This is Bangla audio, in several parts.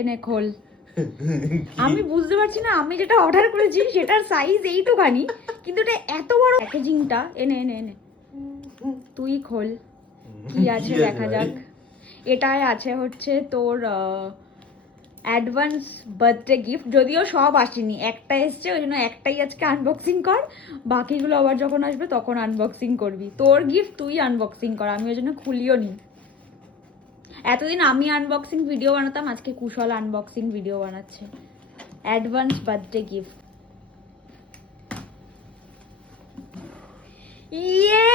এনে খোল। আমি বুঝতে পারছি না, আমি যেটা অর্ডার করেছি সেটার সাইজ এইটুখানি, কিন্তু এটা এত বড়। প্যাকেজিংটা এনে এনে এনে তুই খোল, কি আছে দেখা যাক। এটাই আছে হচ্ছে তোর অ্যাডভান্স বার্থডে গিফট। যদিও সব আসেনি, একটা এসছে, ওই জন্য একটাই আজকে আনবক্সিং কর, বাকিগুলো আবার যখন আসবে তখন আনবক্সিং করবি। তোর গিফট তুই আনবক্সিং কর, আমি ওই জন্য খুলিও নি। এতদিন আমি আনবক্সিং ভিডিও বানাতাম, আজকে কুশল আনবক্সিং ভিডিও বানাচ্ছে। Advance birthday gift. ইয়ে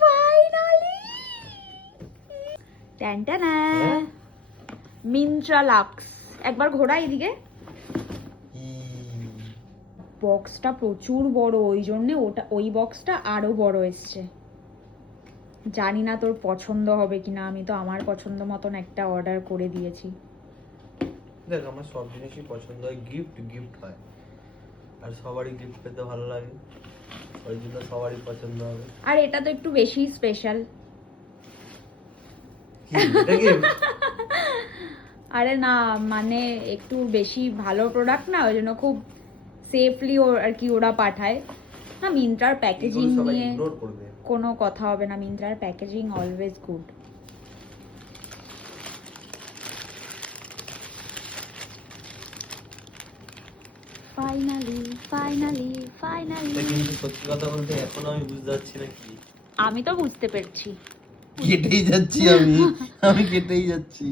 ফাইনালি ট্যান্টানা মিন্ত্রা লাক্স। একবার ঘোরা এদিকে। বক্সটা প্রচুর বড়, ওই জন্য ওটা, ওই বক্সটা আরো বড় এসছে। জানি না তোর পছন্দ হবে কিনা, আমি তো আমার পছন্দ মতন একটা অর্ডার করে দিয়েছি। দেখ, আমার সব জিনিসই পছন্দ হয়, গিফট গিফট হয়, আর সবারই গিফট পেতে ভালো লাগে, ওই জন্য সবারই পছন্দ হবে। আর এটা তো একটু বেশি স্পেশাল। আরে না, মানে একটু বেশি ভালো প্রোডাক্ট না, ওই জন্য খুব সেফলি আর কি ওরা পাঠায় না। মিন্ত্রার প্যাকেজিং নিয়ে কোনো কথা হবে না, মিন্ত্রার packaging always good. Finally finally finally. কিন্তু সত্যি কথা বলতে এখন আমি বুঝতে পারছি না কি। আমি তো বুঝতে পেরেছি, কেটেই যাচ্ছি আমি কেটেই যাচ্ছি।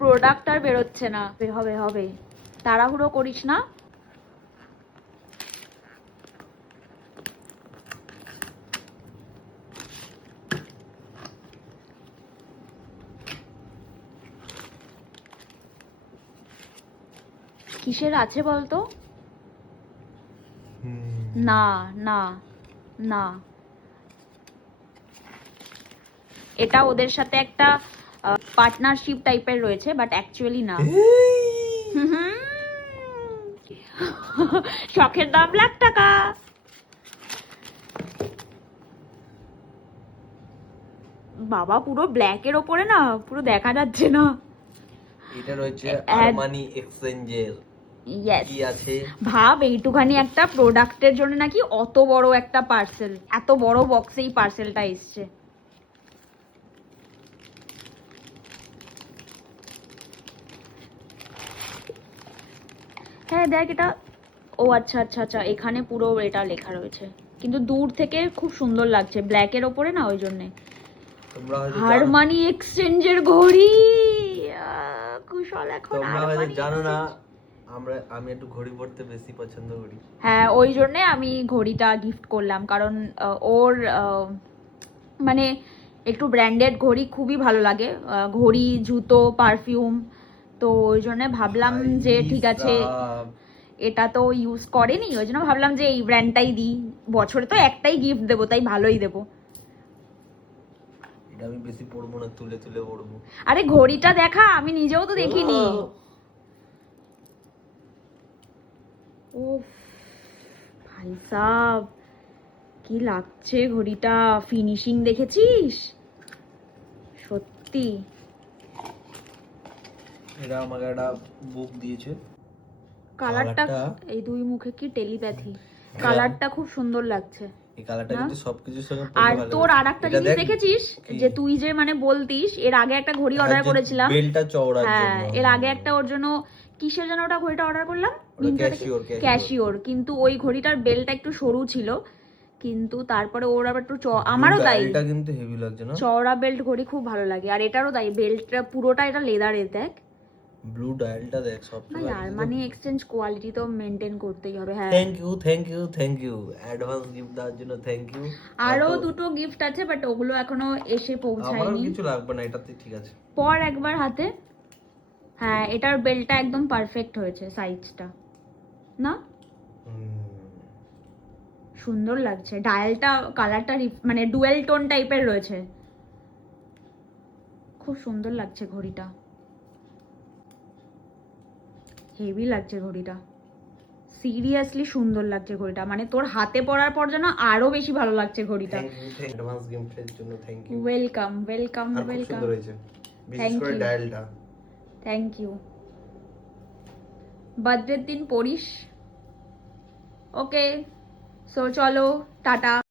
প্রোডাক্ট আর বেরোচ্ছে না। হবে হবে, তাড়াহুড়ো করিস না। কিসের আছে বলতো? না না না, এটা ওদের সাথে একটা পার্টনারশিপ টাইপের রয়েছে, বাট অ্যাকচুয়ালি না। শখের দাম $1,00,000। বাবা, পুরো ব্ল্যাকের ওপরে না, পুরো দেখা যাচ্ছে না। এটা রয়েছে আরমানি এক্সচেঞ্জের। ইয়েস, কি আছে ভাব, এইটুখানি একটা প্রোডাক্টের জন্য নাকি অত বড় একটা পার্সেল, এত বড় বক্সেই পার্সেলটা এসছে। হ্যাঁ দেখ এটা, ও আচ্ছা আচ্ছা আচ্ছা, এখানে পুরো এটা লেখা রয়েছে, কিন্তু দূর থেকে খুব সুন্দর লাগছে ব্ল্যাকের ওপরে না, ওই জন্যে। আরমানি এক্সচেঞ্জের ঘড়ি। কুশল এখন তোমরা হয়তো জানো না, আমি একটু ঘড়ি পরতে বেশি পছন্দ করি। হ্যাঁ, ওই জন্য আমি ঘড়িটা গিফট করলাম, কারণ ওর মানে একটু ব্র্যান্ডেড ঘড়ি খুবই ভালো লাগে, ঘড়ি, জুতো, পারফিউম। তো ওই জন্য ভাবলাম যে ঠিক আছে, এটা তো ইউজ করেনি, ওই জন্য ভাবলাম যে এই ব্র্যান্ডটাই দিই। বছরে তো একটাই গিফট দেবো, তাই ভালোই দেবো। এটা আমি বেশি পরবো না, তুলে তুলে পরবো। আরে ঘড়িটা দেখা, আমি নিজেও তো দেখিনি। উফ ভাই সাব, কি লাগছে ঘড়িটা, ফিনিশিং দেখেছিস? সত্যি। এটা আমাকে একটা বুক দিয়েছে। কালারটা, এই দুই মুখে কি টেলিপ্যাথি। কালারটা খুব সুন্দর লাগছে। এই কালারটা কিন্তু সবকিছুর সঙ্গে পরলে আর ভালো। তোর আরেকটা জিনিস দেখেছিস, যে তুই যে মানে বলতিস এর আগে একটা ঘড়ি অর্ডার করেছিলাম, বেলটা চওড়ার জন্য। হ্যাঁ, এর আগে একটা ওর জন্য কিসের জন্য ওটা ঘড়িটা অর্ডার করলাম, ক্যাশিওর। কিন্তু ওই ঘড়িটার বেলটা একটু সরু ছিল, কিন্তু তারপরে ওর আবার একটু আমারও তাই, এটা কিন্তু হেভি লাগছে না, চওড়া বেল্ট ঘড়ি খুব ভালো লাগে। আর এটারও তাই, বেল্টটা পুরোটা এটা লেদারের। দেখ ব্লু ডায়ালটা দেখ, সব ভাই, আরমানি এক্সচেঞ্জ কোয়ালিটি তো মেইনটেইন করতেই হবে। হ্যাঁ, থ্যাংক ইউ অ্যাডভান্স গিফট দেওয়ার জন্য, থ্যাংক ইউ। আরো দুটো গিফট আছে, বাট ওগুলো এখনো এসে পৌঁছায়নি। আমারও কিছু লাগবে না, এটাতে ঠিক আছে। পর একবার হাতে। হ্যাঁ, এটার বেলটা একদম পারফেক্ট হয়েছে, সাইজটা না সুন্দর লাগছে। ডায়ালটা, কালারটা মানে ডুয়েল টোন টাইপের রয়েছে, খুব সুন্দর লাগছে ঘড়িটা, হেভি লাগছে ঘড়িটা, সিরিয়াসলি সুন্দর লাগছে ঘড়িটা। মানে তোর হাতে পরার পর যেন আরো বেশি ভালো লাগছে ঘড়িটা। অ্যাডভান্স গিফটের জন্য thank you. Welcome welcome welcome. সুন্দর হয়েছে, বিশেষ করে ডায়ালটা। Thank you. বার্থডের দিন পরিস। ওকে, সো চলো টাটা।